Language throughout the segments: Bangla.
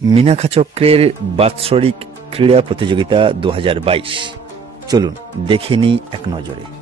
मीनाखा चक्रेर बात्सरिक क्रीड़ा प्रतियोगिता 2022 चलुन देखे नी एक नजरे।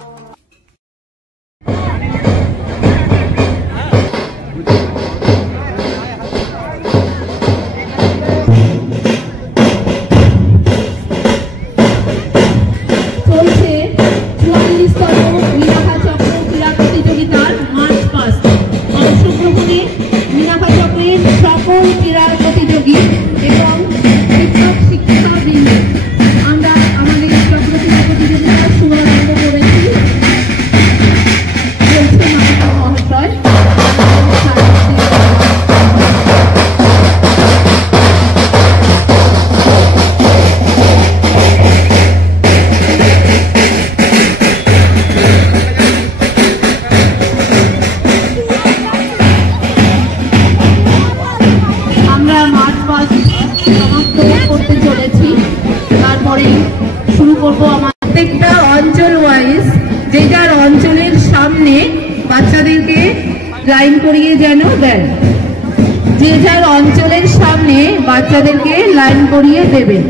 प्रत्येकटा अंचल वाइज जेटार अंचलेर सामने बाच्चादेरके लाइन करिए जेन देन जे जार अंचलेर सामने बाच्चादेरके लाइन करिए देबेन।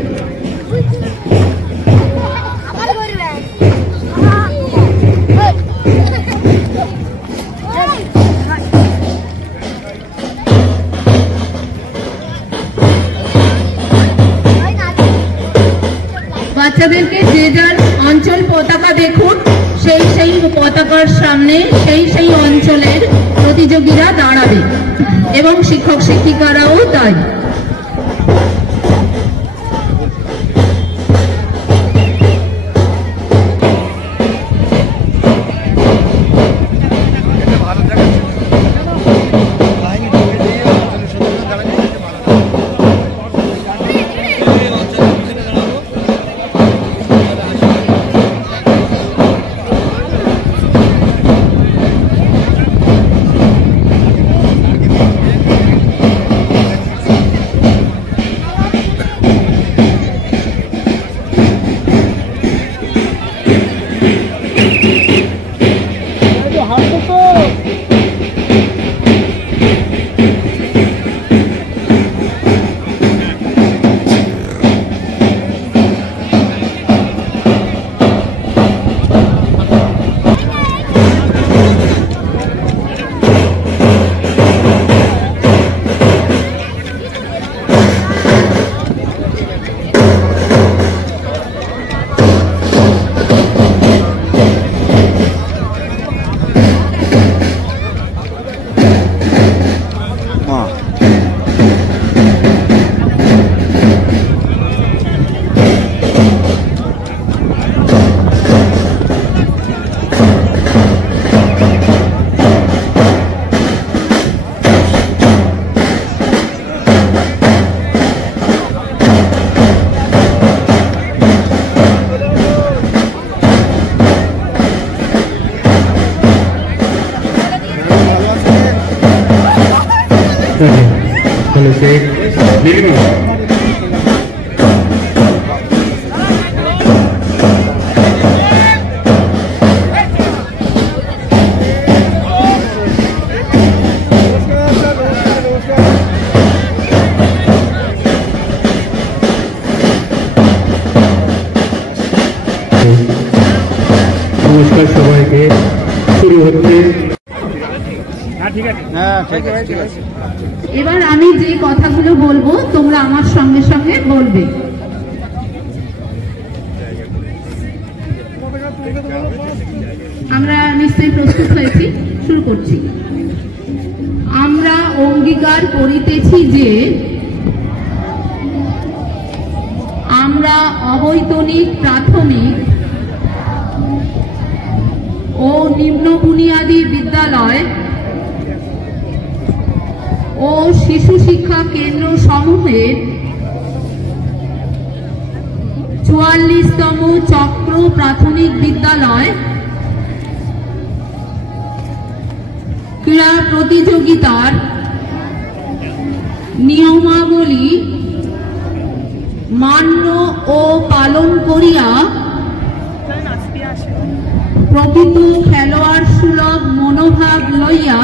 বাচ্চাদেরকে যে যার অঞ্চল পতাকা দেখুন, সেই পতাকার সামনে সেই অঞ্চলের প্রতিযোগীরা দাঁড়াবে এবং শিক্ষক শিক্ষিকারাও তাই। নমস্কার সবাইকে। শুরু হচ্ছে। এবার আমি যে কথাগুলো বলবো তোমরা আমার সঙ্গে সঙ্গে বলবে। আমরা নিশ্চয়ই প্রস্তুত হয়েছি, শুরু করছি। আমরা অঙ্গীকার করিতেছি যে আমরা অবৈতনিক প্রাথমিক ও নিম্ন বুনিয়াদী বিদ্যালয় ও শিশু শিক্ষা কেন্দ্র সমূহের ৪৪তম চক্র প্রাথমিক বিদ্যালয় ক্রীড়া প্রতিযোগিতার নিয়মাবলী মান্য ও পালন করিয়া প্রকৃত খেলোয়াড় সুলভ মনোভাব লইয়া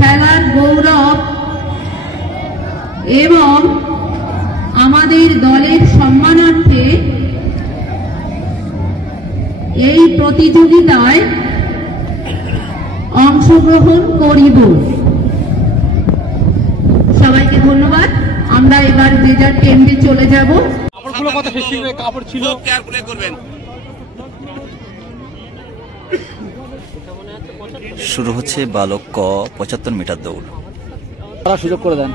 খেলার গৌরব এবং আমাদের দলের সম্মানার্থে এই প্রতিযোগিতায় অংশগ্রহণ করিব। সবাইকে ধন্যবাদ। আমরা এবার যে যার কেন্দ্রে চলে যাব। শুরু হচ্ছে বালক ক 75 মিটার দৌড়। সুযোগ করে দেন।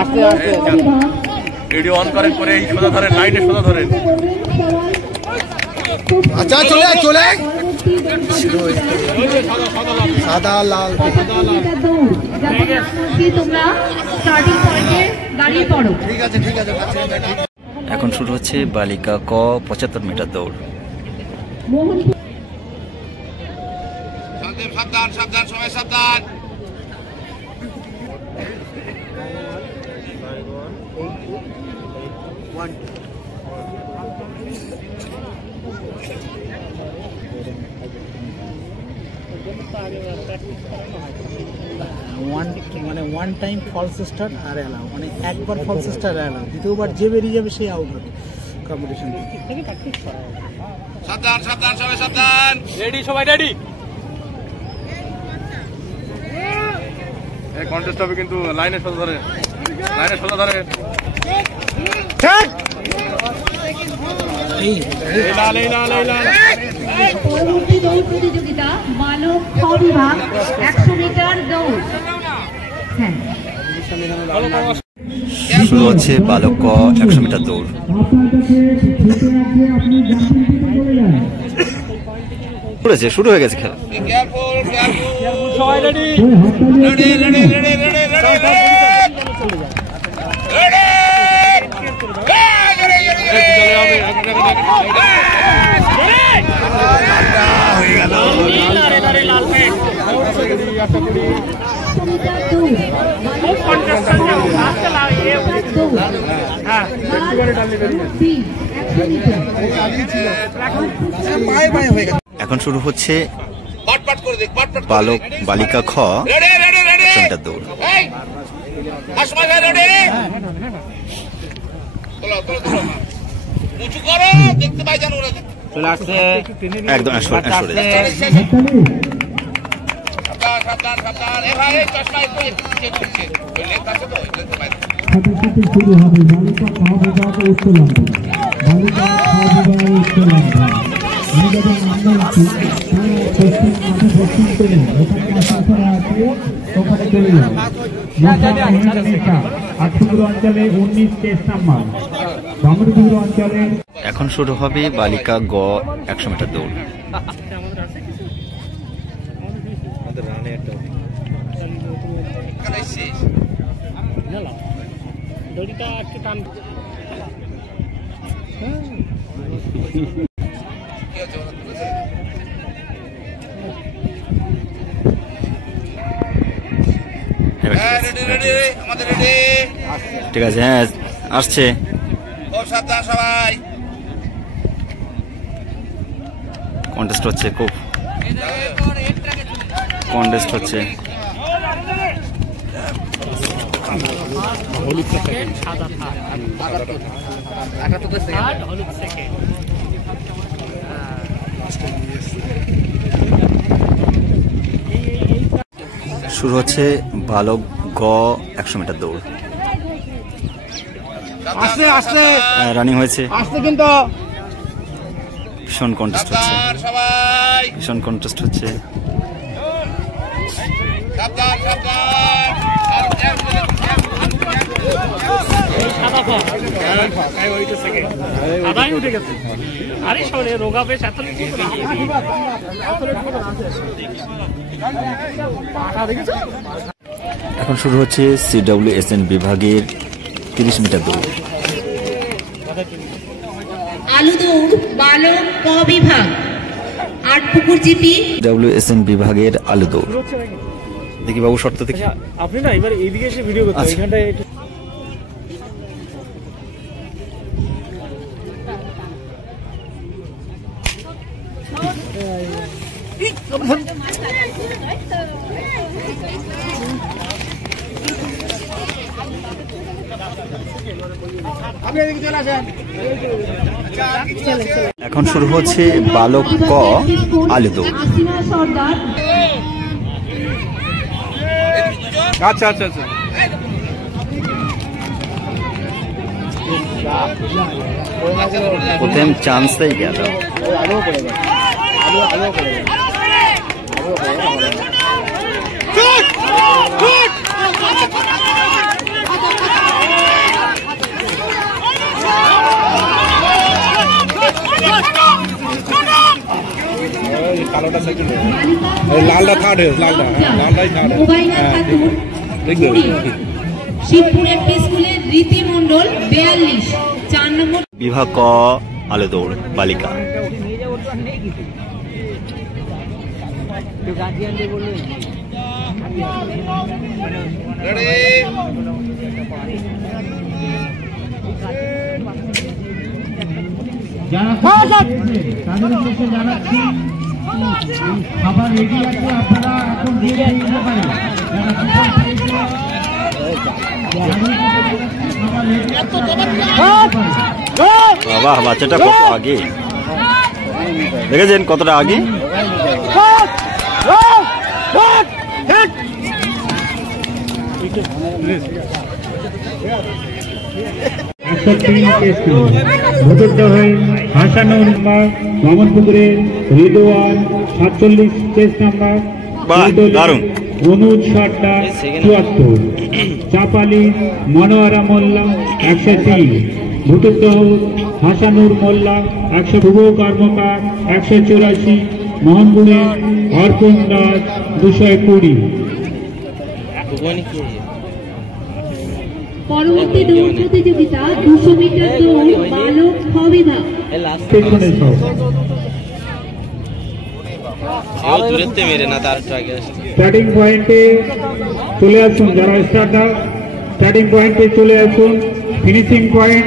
আস্তে আস্তে ভিডিও অন করেন, করে এই সোজা ধরেন, লাইনে সোজা ধরেন। আচ্ছা চলে চলে সাদা লাল তোমরা স্টার্টিং পয়েন্টে দাঁড়িয়ে পড়ো। ঠিক আছে ঠিক আছে। এখন শুরু হচ্ছে বালিকা ক 75 মিটার দৌড়। সাবধান সাবধান সবাই সাবধান। ওয়ান টাইম ফলস স্টার্ট আর এলাও, মানে একবার ফলস স্টার্ট এলাও, দ্বিতীয়বার যে বেরিয়ে যাবে সেই আউট হবে কম্পিটিশন। সাবধান সাবধান সবাই সাবধান। রেডি সবাই রেডি। এই কন্টেস্ট হবে কিন্তু লাইনে সোজা ধরে, লাইনে সোজা ধরে। পরবর্তী দৌড় প্রতিযোগিতা বালক খ বিভাগ 100 মিটার দৌড়। হ্যাঁ, শুরু হচ্ছে বালক ক 100 মিটার দৌড়। শুরু হয়ে গেছে খেলা। কেয়ারফুল কেয়ারফুল সবাই ready ready ready ready ready ready এখন শুরু হচ্ছে বালক বালিকা খ 100 মিটার দৌড়। একদম সরে যাচ্ছে। শুরু হবে বালিকা খ বিভাগ উত্তর লন্ডন। বালিকা খ বিভাগ উত্তর লন্ডন। আমি যখন নাম পশ্চিম পেলে ওখানে মাসাফারা আছে, ওখানে চলে যাবে। 8 অঞ্চলে 19 কেস নাম্বার। বামুরপুর অঞ্চলে এখন শুরু হবে বালিকা গ 100 মিটার দৌড়। ঠিক আছে, হ্যাঁ আসছে। সবাই কন্টেস্ট হচ্ছে, খুব কন্টেস্ট হচ্ছে। শুরু হচ্ছে বালক গ 100 মিটার দৌড়। আস্তে আস্তে রানিং হয়েছে, আস্তে কিন্তু ভীষণ কন্টেস্ট হচ্ছে, সবাই ভীষণ কন্টেস্ট হচ্ছে। সাবধান সাবধান। এখন শুরু হচ্ছে CWSN বিভাগের 30 মিটার দৌড়। আলু দৌড় বালক ক বিভাগ 8 পুকুর জিপি। CWSN বিভাগের আলু দৌড়। দেখি বাবু শর্ত দেখি। আপনি না এবার এইদিকে এসে ভিডিও করতে, এখানটায় এখন শুরু হচ্ছে বালক ক আলুদৌড়। আচ্ছা আচ্ছা আচ্ছা প্রথম চান্সেই গেল। কালোটা সেকেন্ড, লালটা থার্ড, লালটাই থার্ড। শিবপুর একটি স্কুলের রীতি মণ্ডল 42, 4 নম্বর বিভাগ ক আলুদৌড় বালিকা। তাদের উদ্দেশ্যে জানাচ্ছি খাবার রেডি আছে, আপনারা এখন দিয়ে দিতে পারেন। বাবা বাচ্চাটা কত আগে, দেখেছেন কতটা আগে। হাসানুর মামনপুকুরের রিদওয়ান 47 চেস নাম্বার, অনুজ সর্দা 74, চাপালি মনোয়ারা মোল্লা 103, ভুটুদ্দহ হাসানুর মোল্লা 100, শুভ কর্মকার 184, মোহনপুরে অর্পণ দাস 220। পরবর্তী দৌড় প্রতিযোগিতা 200 মিটার দৌড় বালক খ বিভাগ। স্টার্টিং পয়েন্টে চলে আসুন, যারা স্টার্টার স্টার্টিং পয়েন্টে চলে আসুন। ফিনিশিং পয়েন্ট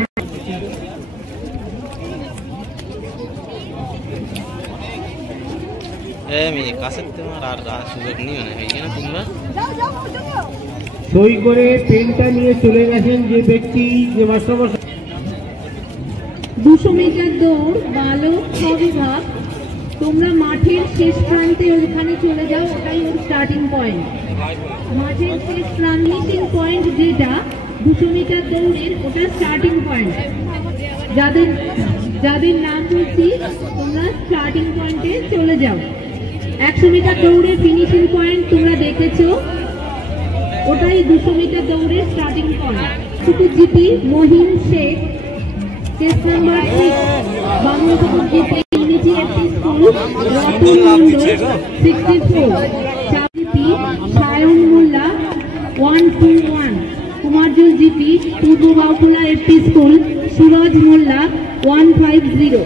সই করে পেনটা নিয়ে চলে গেছেন যে ব্যক্তি, যে মাস্টার। 200 মিটার দৌড় বালক খ বিভাগ। তোমরা মাঠের শেষ প্রান্তে ওখানে চলে যাও, ওটাই ওর স্টার্টিং পয়েন্ট। মাঠের শেষ ফিনিশিং পয়েন্ট যেটা 200 মিটার দৌড়ের, ওটা স্টার্টিং পয়েন্ট। যাদের নাম বলছি তোমরা স্টার্টিং পয়েন্টে চলে যাও। 100 মিটার দৌড়ের ফিনিশিং পয়েন্ট তোমরা দেখেছো, ওটাই 200 মিটার দৌড়ের starting point. Pukur GP Mohim Sheikh chest number 6, Banglapukur GP unity একটি স্কুল রতন মন্ডল 64, চাপিপি Sayan Molla 121, Kumarjol GP Purba Baukula FP school Suraj Molla 150,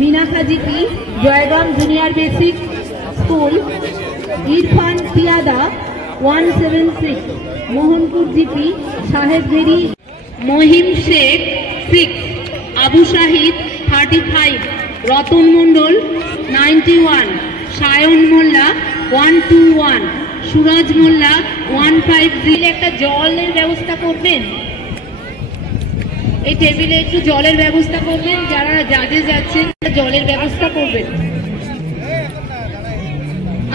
Minakha GP Joygram junior basic school Irfan Piyada 176, Mohanpur GP Sahebgeri Mohim Sheikh 6, Abu Shahid 35, Ratan Mondal 91, Sayan Molla 121, Suraj Molla 150। একটা জলের ব্যবস্থা করবেন, এই টেবিলে একটু জলের ব্যবস্থা করবেন, যারা জাজে যাচ্ছেন জলের ব্যবস্থা করবেন।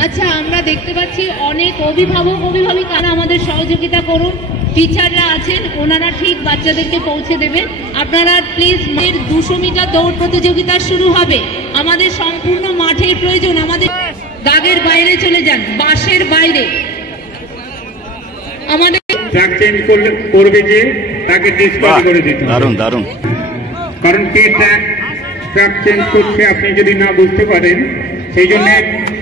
আচ্ছা, আমরা দেখতে পাচ্ছি অনেক অভিভাবিকারা আমাদের সহযোগিতা করুন। টিচাররা আছেন, ওনারা ঠিক বাচ্চাদেরকে পৌঁছে দেবেন। আপনারা প্লিজ 200 মিটার দৌড় প্রতিযোগিতা শুরু হবে। আমাদের সম্পূর্ণ মাঠের প্রয়োজন, আমাদের দাগের বাইরে চলে যান, বাসের বাইরে। আমাদের ট্র্যাক চেঞ্জ করবে যে তাকে ডিসকাউন্ট করে দিতে হবে। দারুণ দারুণ। কারণ কে ট্র্যাক চেঞ্জ করছে আপনি যদি না বুঝতে পারেন, সেই জন্য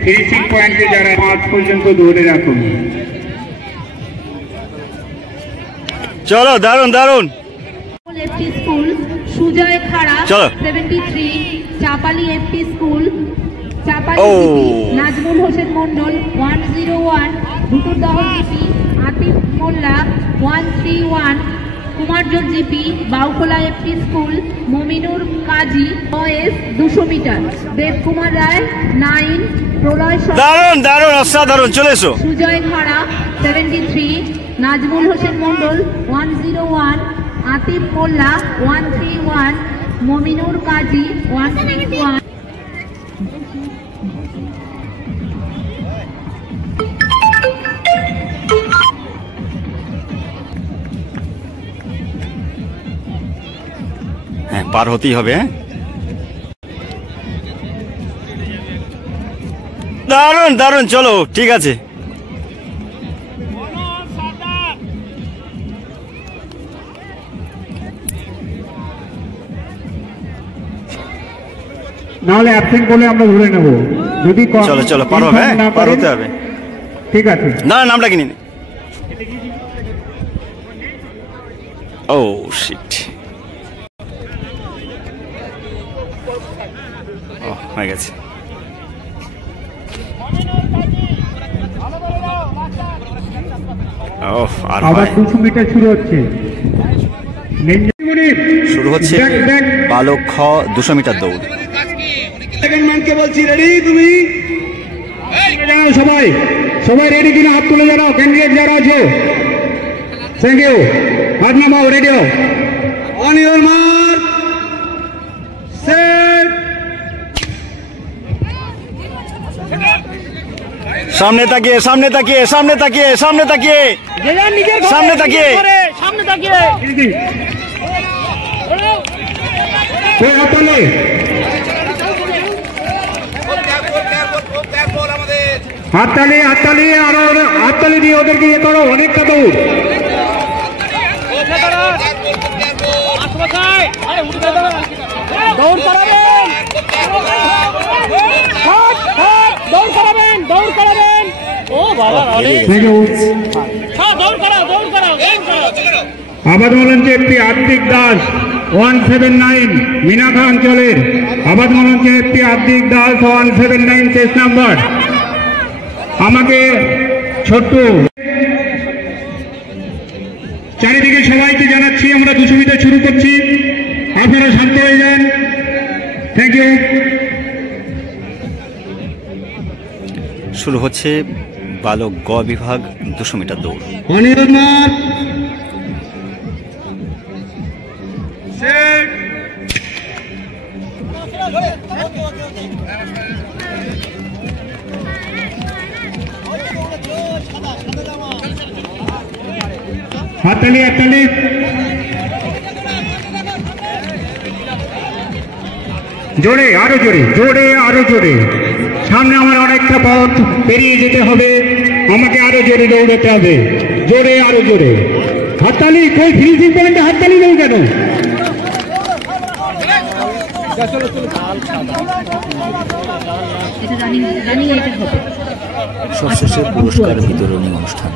ফিনিশিং পয়েন্টে যারা 5 পর্যন্ত ধরে রাখুন। চলো, দারুণ দারুণ। FP school Sujoy Khara 73, Chapali FP school Chapali Nazmul Hossain Mondal 101, Bhutuddaha GP Atif Molla 131, Kumarjor GP, Baukhola FP school, Mominur Kazi boys 200 metre, Debkumar Roy 9, Proloy দারুণ দারুণ অসাধারণ, চলে এসো। সুজয় খাড়া 73, নাজমুল হোসেন মন্ডল 101, আতিফ মোল্লা 131, মমিনুর কাজী 161। হ্যাঁ, পার হতেই হবে। দারুণ দারুণ, চলো ঠিক আছে। নাহলে অ্যাবসেন্ট বলে আমরা ধরে নেব। যদি চলো চলো, পার হবে, পার হতে হবে। ঠিক আছে, না নামটা কিনি। ও শিট, হয়ে গেছে। আবার 200 মিটার শুরু হচ্ছে। শুরু হচ্ছে বালক খ 200 মিটার দৌড়। বলছি রেডি, তুমি সবাই সবাই রেডি কিনা হাত তুলে জানাও, ক্যান্ডিডেট যারা আছো। থ্যাংক ইউ, হাত নামাও, রেডি হও। On your mark, set. সামনে তাকিয়ে, সামনে তাকিয়ে, সামনে তাকিয়ে, সামনে তাকিয়ে, সামনে তাকিয়ে, সামনে তাকিয়ে। হাততালি হাততালি, আরো হাততালি দিয়ে ওদেরকে ইয়ে করো, অনেকটা দৌড়। দৌড় করাবেন, দৌড় করাবেন, দৌড় করাবেন। ও বাবা, দৌড় করাও, দৌড় করাও, আবাদ মলঞ্চে একটি আর্থিক দাস 179 মিনাখা অঞ্চলের। আবাদ মলঞ্চে একটি আর্থিক দাস 179 শেষ নাম্বার। আমাকে ছোট্ট চারিদিকে সবাইকে জানাচ্ছি আমরা 200 মিটার শুরু করছি, আপনারা শান্ত হয়ে যান। Thank you. শুরু হচ্ছে বালক গ বিভাগ 200 মিটার দৌড়। On your mark, set. হাততালি হাততালি। জোরে, আরো জোরে, জোরে আরো জোরে। সামনে আমার অনেকটা পথ পেরিয়ে যেতে হবে, আমাকে আরো জোরে দৌড়াতে হবে, জোরে আরো জোরে। হাততালি, কই ফিনিশিং পয়েন্টে হাততালি নেই কেন? সবশেষে পুরস্কার বিতরণী অনুষ্ঠান।